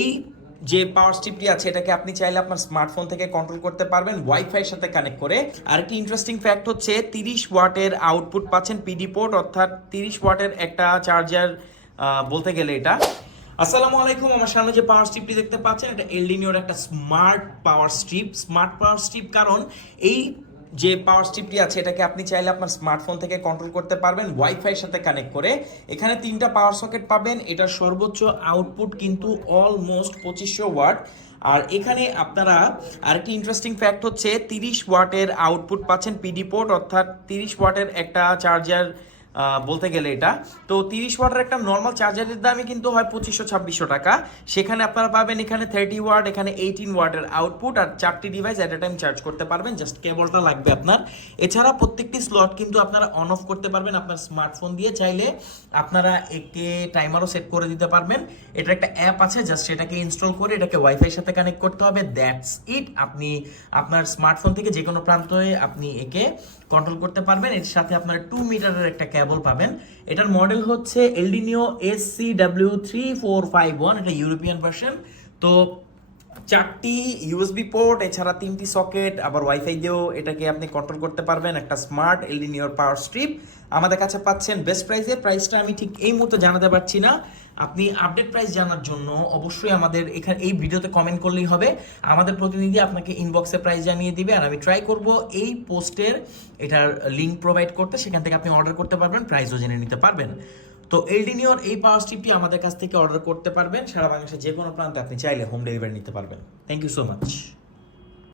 এই যে পাওয়ার স্ট্রিপটি আছে এটাকে আপনি চাইলে আপনার স্মার্টফোন থেকে কন্ট্রোল করতে পারবেন ওয়াইফাইয়ের সাথে কানেক্ট করে। আর একটি ইন্টারেস্টিং ফ্যাক্ট হচ্ছে 30 ওয়াটের আউটপুট পাচ্ছেন পিডি পোর্ট, অর্থাৎ 30 ওয়াটের একটা চার্জার বলতে গেলে এটা। আসসালামু আলাইকুম, আমার সামনে যে পাওয়ার স্ট্রিপটি দেখতে পাচ্ছেন এটা এলডিনিওর একটা স্মার্ট পাওয়ার স্ট্রিপ। কারণ এই যে পাওয়ার স্ট্রিপটি আছে এটাকে আপনি চাইলে আপনার স্মার্টফোন থেকে কন্ট্রোল করতে পারবেন ওয়াইফাইয়ের সাথে কানেক্ট করে। এখানে 3টা পাওয়ার সকেট পাবেন, এটার সর্বোচ্চ আউটপুট কিন্তু অলমোস্ট 2500 ওয়াট। আর এখানে আপনারা আরেকটি ইন্টারেস্টিং ফ্যাক্ট হচ্ছে 30 ওয়াটের আউটপুট পাচ্ছেন পিডি পোর্ট, অর্থাৎ 30 ওয়াটের একটা চার্জার বলতে গেলে এটা। তো 30 ওয়াটের একটা নর্মাল চার্জারের দামই কিন্তু হয় 2500-2600 টাকা। সেখানে আপনারা পাবেন এখানে 30 ওয়াট, এখানে 18 ওয়াটের আউটপুট, আর 4টি device at a time charge করতে পারবেন। জাস্ট কেবলটা লাগবে আপনার। এছাড়া প্রত্যেকটি স্লট কিন্তু আপনারা অন অফ করতে পারবেন আপনার স্মার্টফোন দিয়ে। চাইলে আপনারা একে টাইমারও সেট করে দিতে পারবেন। এটার একটা অ্যাপ আছে, জাস্ট সেটাকে ইনস্টল করে এটাকে ওয়াইফাইয়ের সাথে কানেক্ট করতে হবে, দ্যাটস ইট। আপনি আপনার স্মার্টফোন থেকে যে কোনো প্রান্তে আপনি একে কন্ট্রোল করতে পারবেন। এর সাথে আপনার 2 মিটারের একটা কেবল পাবেন। এটার মডেল হচ্ছে LDNIO SCW3451, এটা ইউরোপিয়ান ভার্সন। তো 4টি ইউএসবি পোর্ট, এছাড়া 3টি সকেট, আবার ওয়াইফাই দিয়েও এটাকে আপনি কন্ট্রোল করতে পারবেন। একটা স্মার্ট LDNIO পাওয়ার স্ট্রিপ আমাদের কাছে পাচ্ছেন বেস্ট প্রাইসে। প্রাইসটা আমি ঠিক এই মুহূর্তে জানাতে পারছি না। আপনি আপডেট প্রাইস জানার জন্য অবশ্যই আমাদের এখানে এই ভিডিওতে কমেন্ট করলেই হবে। আমাদের প্রতিনিধি আপনাকে ইনবক্সে প্রাইস জানিয়ে দিবে, আর আমি ট্রাই করব এই পোস্টের এটার লিঙ্ক প্রোভাইড করতে। সেখান থেকে আপনি অর্ডার করতে পারবেন, প্রাইসও জেনে নিতে পারবেন। তো LDNIOর এই পাওয়ার স্ট্রিপটি আমাদের কাছ থেকে অর্ডার করতে পারবেন। সারা বাংলাদেশে যে কোনো প্রান্তে আপনি চাইলে হোম ডেলিভারি নিতে পারবেন। Thank you so much.